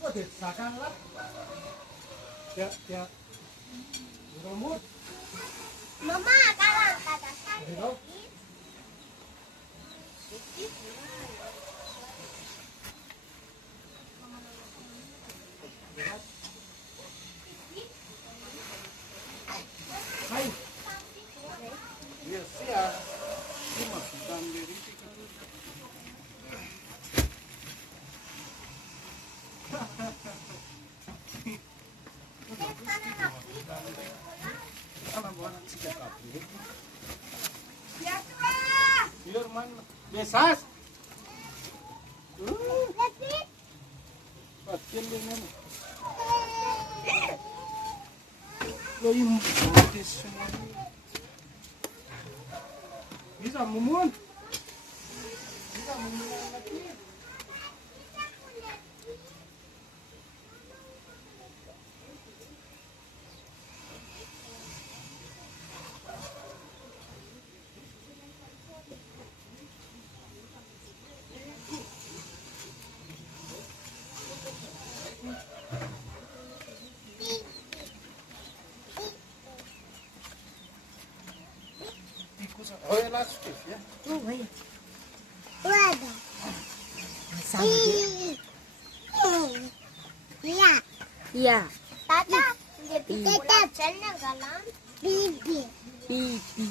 Oh, desakan lah. Ya, ya. Rambut. Mama, kalang kata Hello. Hai. Yes, ya. Cuma sedang diri. Sana buat sikat api. Biar mana? Besas. Kecil ini. Lo yang mati semua. Bisa mumun. Bisa mumun lagi. Oh ya lastik ya. Oh, iya. Waduh. Sama dia. Iya. Iya. Tata, tata, bibi. Pipi.